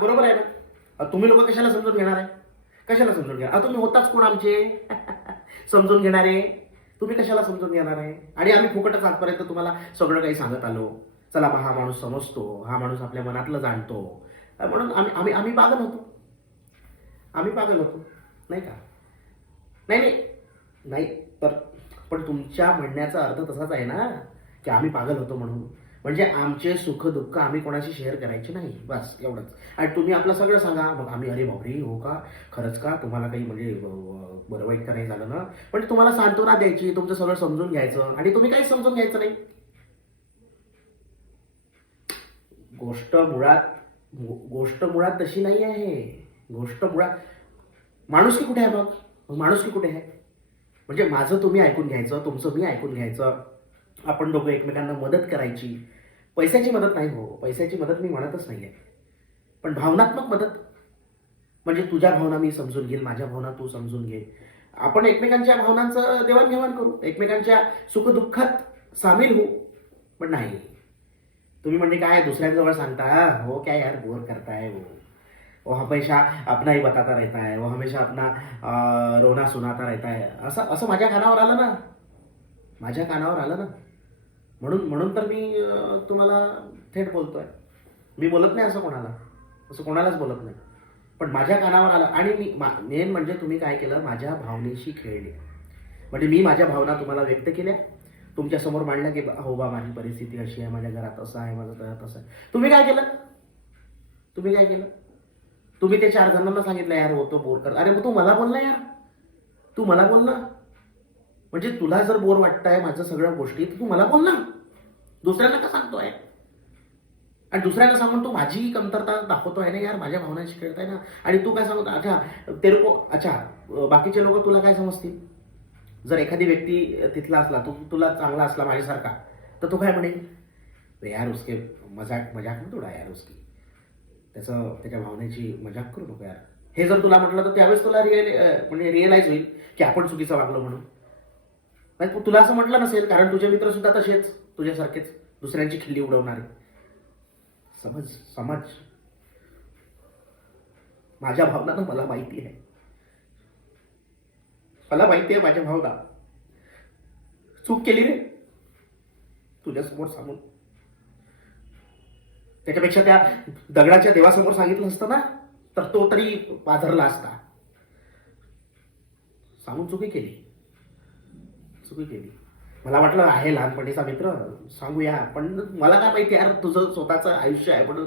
बरोबर आहे ना. तुम्ही लोक कशाला समजून घेणार आहे? कशाला समजून घेणार? तुम्ही होताच कोण आमचे समजून घेणारे? तुम्ही कशाला समजून घेणार आहे? आणि आम्ही फुकटच आजपर्यंत तुम्हाला सगळं काही सांगत आलो. चला बा, हा माणूस समजतो, हा माणूस आपल्या मनातलं जाणतो, म्हणून आम्ही आम्ही आम्ही पागल होतो. आम्ही पागल होतो, नाही का? नाही नाही नाही, तर पण तुमच्या म्हणण्याचा अर्थ तसाच आहे ना, की आम्ही पागल होतो म्हणून. म्हणजे आमचे सुख दुःख आम्ही कोणाशी शेअर करायचे नाही, बस एवढंच. आणि तुम्ही आपलं सगळं सांगा, मग आम्ही अरे बापरे, हो का, खरंच का, तुम्हाला काही म्हणजे बरं वाईट का नाही झालं ना? म्हणजे तुम्हाला सांत्वना द्यायची, तुमचं सगळं समजून घ्यायचं, आणि तुम्ही काहीच समजून घ्यायचं नाही. गोष्ट मुळात तशी नाही आहे. गोष्ट मुळात माणुसकी कुठे आहे? मग माणुसकी कुठे आहे? म्हणजे माझं तुम्ही ऐकून घ्यायचं, तुमचं मी ऐकून घ्यायचं, आपण दोघं एकमेकांना मदत करायची. पैशाची मदत नाही हो, पैशाची मदत मी म्हणतच नाहीये, पण भावनात्मक मदत. म्हणजे तुझ्या भावना मी समजून घेईल, माझ्या भावना तू समजून घे. आपण एकमेकांच्या भावनांचं देवाणघेवाण करू, एकमेकांच्या सुखदुःखात सामील होऊ. पण नाही, तुम्ही म्हणजे काय दुसऱ्यांजवळ सांगता, हो क्या यार बोर करताय वो हमेशा अपना ही बताता रहता है, वो हमेशा अपना रोना सुनाता रहता है, असं असं माझ्या कानावर आलं ना, माझ्या कानावर आलं ना. म्हणून म्हणून तर मी तुम्हाला थेट बोलतोय. मी बोलत नाही असं कोणाला, असं कोणालाच बोलत नाही, पण माझ्या कानावर आलं. आणि मी मेन म्हणजे तुम्ही काय केलं, माझ्या भावनेशी खेळले. म्हणजे मी माझ्या भावना तुम्हाला व्यक्त केल्या, तुमच्यासमोर मांडल्या, की हो बा माझी परिस्थिती अशी आहे, माझ्या घरात असं आहे, माझं घरात असं आहे. तुम्ही काय केलं? तुम्ही काय केलं? तुम्ही ते 4 जणांना सांगितलं यार होतो बोर कर. अरे मग तू मला बोल ना यार, तू मला बोल ना. म्हणजे तुला जर बोर वाटतंय माझं सगळ्या गोष्टी, तर तू मला बोल ना, दुसऱ्यांना का सांगतोय? आणि दुसऱ्यांना सांगून तू माझी कमतरता दाखवतोय ना यार, माझ्या भावनांशी खेळताय ना. आणि तू काय सांगतो, अच्छा ते लोक, अच्छा बाकीचे लोक तुला काय समजतील? जर एखादी व्यक्ती तिथला असला, तुला चांगला असला माझ्यासारखा, तर तो काय म्हणेल, यार उसके मजाक ना थोडा यार, उसकी त्याच्या भावनेची मजाक करू नको यार. हे जर तुला म्हटलं तर त्यावेळेस तुला म्हणजे रिअलाइज होईल की आपण चुकीचं वागलो म्हणून. नाही तुला असं म्हटलं नसेल, कारण तुझे मित्र सुद्धा तसेच, तुझ्यासारखेच दुसऱ्यांची खिल्ली उडवणारे. समज समज, माझ्या भावना ना मला माहिती आहे, मला माहिती आहे माझ्या भावना. चूक केली रे तुझ्यासमोर सांगून. त्याच्यापेक्षा त्या दगडाच्या देवासमोर सांगितलं असतं ना, तर तो तरी पाझरला असता. सांगून चुकी केली, चुकी केली. मला वाटलं आहे लहानपणीचा मित्र, सांगूया, पण मला काय माहिती यार तुझं स्वतःचं आयुष्य आहे म्हणून.